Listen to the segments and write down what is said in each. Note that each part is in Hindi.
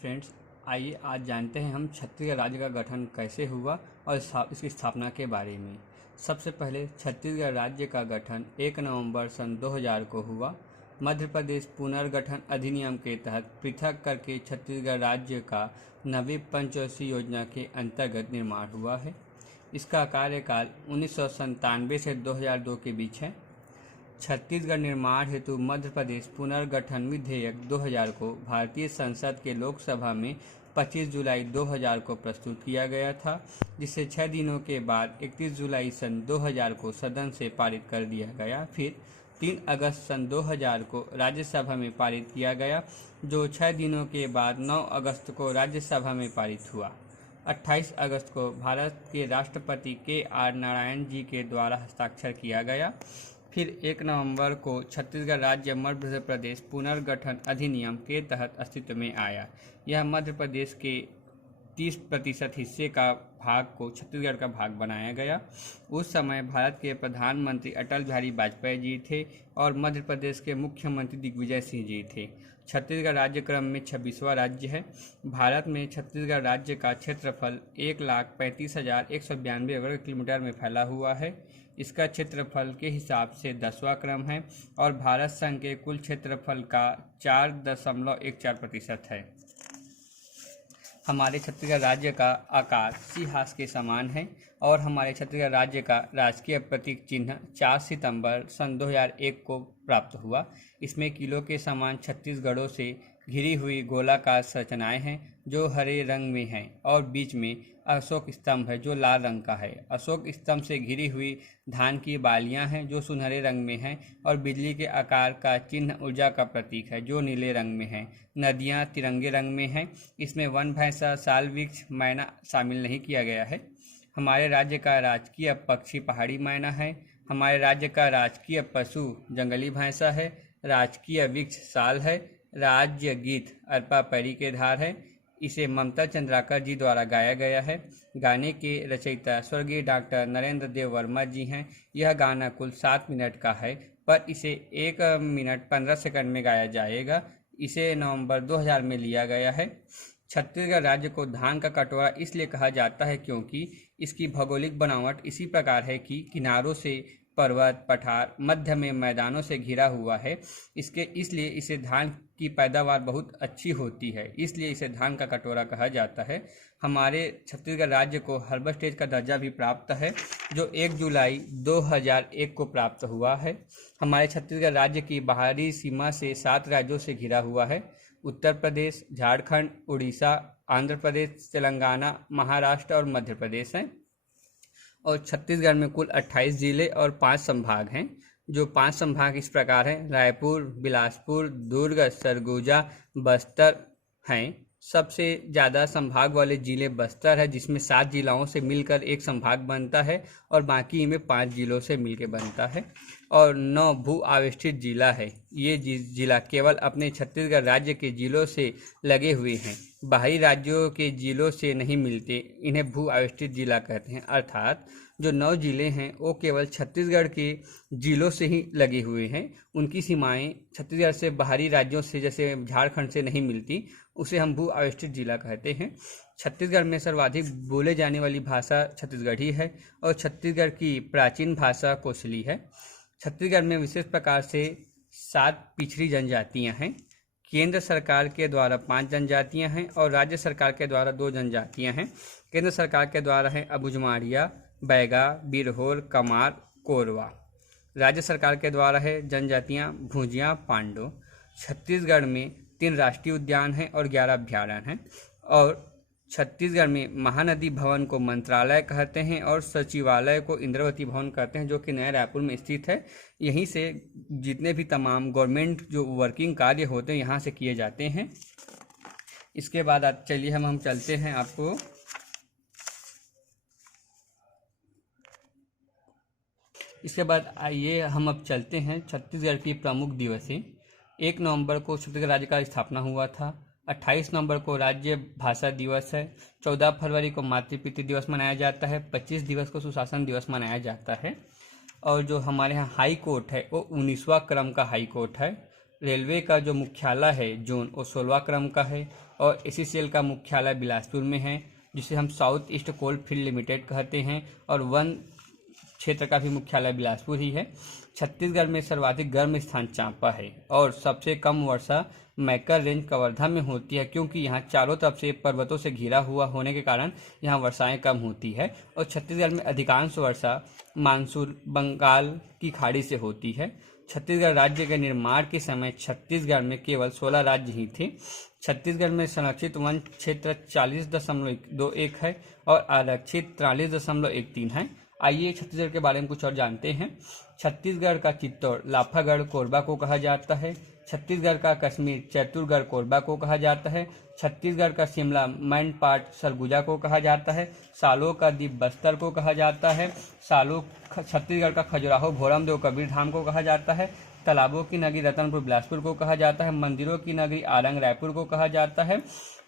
फ्रेंड्स, आइए आज जानते हैं हम छत्तीसगढ़ राज्य का गठन कैसे हुआ और इसकी स्थापना के बारे में। सबसे पहले छत्तीसगढ़ राज्य का गठन 1 नवंबर सन 2000 को हुआ। मध्य प्रदेश पुनर्गठन अधिनियम के तहत पृथक करके छत्तीसगढ़ राज्य का नवी पंचवर्षीय योजना के अंतर्गत निर्माण हुआ है। इसका कार्यकाल 1997 से 2002 के बीच है। छत्तीसगढ़ निर्माण हेतु मध्य प्रदेश पुनर्गठन विधेयक 2000 को भारतीय संसद के लोकसभा में 25 जुलाई 2000 को प्रस्तुत किया गया था, जिसे 6 दिनों के बाद 31 जुलाई सन 2000 को सदन से पारित कर दिया गया। फिर 3 अगस्त सन 2000 को राज्यसभा में पारित किया गया, जो 6 दिनों के बाद 9 अगस्त को राज्यसभा में पारित हुआ। 28 अगस्त को भारत के राष्ट्रपति KR नारायण जी के द्वारा हस्ताक्षर किया गया। फिर 1 नवंबर को छत्तीसगढ़ राज्य मध्य प्रदेश पुनर्गठन अधिनियम के तहत अस्तित्व में आया। यह मध्य प्रदेश के 30% हिस्से का भाग को छत्तीसगढ़ का भाग बनाया गया। उस समय भारत के प्रधानमंत्री अटल बिहारी वाजपेयी जी थे और मध्य प्रदेश के मुख्यमंत्री दिग्विजय सिंह जी थे। छत्तीसगढ़ राज्य क्रम में 26वां राज्य है। भारत में छत्तीसगढ़ राज्य का क्षेत्रफल 1,35,192 वर्ग किलोमीटर में फैला हुआ है। इसका क्षेत्रफल के हिसाब से 10वां क्रम है और भारत संघ के कुल क्षेत्रफल का 4.14% है। हमारे छत्तीसगढ़ राज्य का आकार सिंहासन के समान है और हमारे छत्तीसगढ़ राज्य का राजकीय प्रतीक चिन्ह 4 सितंबर सन 2001 को प्राप्त हुआ। इसमें किलो के समान 36 गढ़ों से घिरी हुई गोलाकार संरचनाएं हैं जो हरे रंग में हैं और बीच में अशोक स्तंभ है जो लाल रंग का है। अशोक स्तंभ से घिरी हुई धान की बालियां हैं जो सुनहरे रंग में हैं और बिजली के आकार का चिन्ह ऊर्जा का प्रतीक है जो नीले रंग में है। नदियां तिरंगे रंग में हैं। इसमें वन, भैंसा, साल वृक्ष, मैना शामिल नहीं किया गया है। हमारे राज्य का राजकीय पक्षी पहाड़ी मैना है। हमारे राज्य का राजकीय पशु जंगली भैंसा है। राजकीय वृक्ष साल है। राज्य गीत अरपा पैरी के धार है। इसे ममता चंद्राकर जी द्वारा गाया गया है। गाने के रचयिता स्वर्गीय डॉक्टर नरेंद्र देव वर्मा जी हैं। यह गाना कुल 7 मिनट का है, पर इसे 1 मिनट 15 सेकंड में गाया जाएगा। इसे नवंबर 2000 में लिया गया है। छत्तीसगढ़ राज्य को धान का कटोरा इसलिए कहा जाता है क्योंकि इसकी भौगोलिक बनावट इसी प्रकार है कि किनारों से पर्वत, पठार, मध्य में मैदानों से घिरा हुआ है। इसलिए इसे धान की पैदावार बहुत अच्छी होती है, इसलिए इसे धान का कटोरा कहा जाता है। हमारे छत्तीसगढ़ राज्य को हर्बल स्टेट का दर्जा भी प्राप्त है, जो 1 जुलाई 2001 को प्राप्त हुआ है। हमारे छत्तीसगढ़ राज्य की बाहरी सीमा से 7 राज्यों से घिरा हुआ है। उत्तर प्रदेश, झारखंड, उड़ीसा, आंध्र प्रदेश, तेलंगाना, महाराष्ट्र और मध्य प्रदेश हैं। और छत्तीसगढ़ में कुल 28 जिले और 5 संभाग हैं। जो 5 संभाग इस प्रकार हैं: रायपुर, बिलासपुर, दुर्ग, सरगुजा, बस्तर हैं। सबसे ज़्यादा संभाग वाले जिले बस्तर है, जिसमें 7 जिलाओं से मिलकर एक संभाग बनता है और बाकी में 5 जिलों से मिलकर बनता है। और 9 भू आवेष्टित जिला है। ये जिला केवल अपने छत्तीसगढ़ राज्य के जिलों से लगे हुए हैं, बाहरी राज्यों के जिलों से नहीं मिलते। इन्हें भू आवेष्टित जिला कहते हैं। अर्थात जो 9 जिले हैं वो केवल छत्तीसगढ़ के जिलों से ही लगे हुए हैं। उनकी सीमाएं छत्तीसगढ़ से बाहरी राज्यों से, जैसे झारखंड से नहीं मिलती, उसे हम भू आवेष्टित जिला कहते हैं। छत्तीसगढ़ में सर्वाधिक बोले जाने वाली भाषा छत्तीसगढ़ी है और छत्तीसगढ़ की प्राचीन भाषा कोसली है। छत्तीसगढ़ में विशेष प्रकार से 7 पिछड़ी जनजातियां हैं। केंद्र सरकार के द्वारा 5 जनजातियां हैं और राज्य सरकार के द्वारा 2 जनजातियां हैं। केंद्र सरकार के द्वारा है अबुझमाड़िया, बैगा, बिरहोर, कमार, कोरवा। राज्य सरकार के द्वारा है जनजातियां भुजिया, पांडो। छत्तीसगढ़ में 3 राष्ट्रीय उद्यान हैं और 11 अभ्यारण्य हैं। और छत्तीसगढ़ में महानदी भवन को मंत्रालय कहते हैं और सचिवालय को इंद्रावती भवन कहते हैं, जो कि नया रायपुर में स्थित है। यहीं से जितने भी तमाम गवर्नमेंट जो वर्किंग कार्य होते हैं यहाँ से किए जाते हैं। इसके बाद चलिए हम चलते हैं आपको इसके बाद आइए हम अब चलते हैं छत्तीसगढ़ की प्रमुख दिवसें। 1 नवंबर को छत्तीसगढ़ राज्य का स्थापना हुआ था। 28 नवंबर को राज्य भाषा दिवस है। 14 फरवरी को मातृ दिवस मनाया जाता है। 25 दिवस को सुशासन दिवस मनाया जाता है। और जो हमारे यहाँ हाई कोर्ट है वो 19वां क्रम का हाई कोर्ट है। रेलवे का जो मुख्यालय है जोन वो 16वां क्रम का है और एसीसीएल का मुख्यालय बिलासपुर में है, जिसे हम South East Coal Field Limited कहते हैं, और वन क्षेत्र का भी मुख्यालय बिलासपुर ही है। छत्तीसगढ़ में सर्वाधिक गर्म स्थान चांपा है और सबसे कम वर्षा मैकर रेंज कवर्धा में होती है, क्योंकि यहाँ चारों तरफ से पर्वतों से घिरा हुआ होने के कारण यहाँ वर्षाएं कम होती है। और छत्तीसगढ़ में अधिकांश वर्षा मानसून बंगाल की खाड़ी से होती है। छत्तीसगढ़ राज्य के निर्माण के समय छत्तीसगढ़ में केवल 16 राज्य ही थे। छत्तीसगढ़ में संरक्षित वन क्षेत्र 40.21 है और आरक्षित 43.13 है। आइए छत्तीसगढ़ के बारे में कुछ और जानते हैं। छत्तीसगढ़ का चित्तौड़ लाफागढ़ कोरबा को कहा जाता है। छत्तीसगढ़ का कश्मीर चैतुरगढ़ कोरबा को कहा जाता है। छत्तीसगढ़ का शिमला मैनपाट सरगुजा को कहा जाता है। सालों का द्वीप बस्तर को कहा जाता है। छत्तीसगढ़ का खजुराहो भोरमदेव कबीर धाम को कहा जाता है। तालाबों की नगरी रतनपुर बिलासपुर को कहा जाता है। मंदिरों की नगरी आरंग रायपुर को कहा जाता है।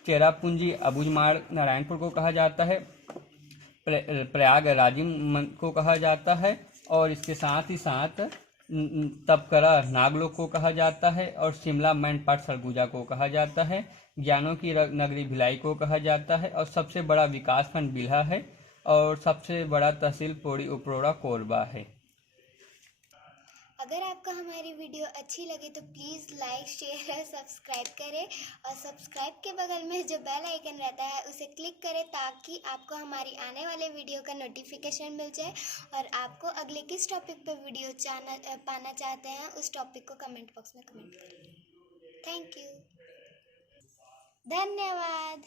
चेरापूंजी अबूझमाड़ नारायणपुर को कहा जाता है। प्रयाग राजिम को कहा जाता है और इसके साथ ही साथ तपकरा नागलोक को कहा जाता है और शिमला मैनपाट सरगुजा को कहा जाता है। ज्ञानों की नगरी भिलाई को कहा जाता है और सबसे बड़ा विकासखंड बिल्हा है और सबसे बड़ा तहसील पौड़ी उपरोड़ा कोरबा है। अगर आपको हमारी वीडियो अच्छी लगे तो प्लीज़ लाइक शेयर और सब्सक्राइब करें और सब्सक्राइब के बगल में जो बेल आइकन रहता है उसे क्लिक करें ताकि आपको हमारी आने वाले वीडियो का नोटिफिकेशन मिल जाए। और आपको अगले किस टॉपिक पर वीडियो पाना चाहते हैं उस टॉपिक को कमेंट बॉक्स में कमेंट करें। थैंक यू, धन्यवाद।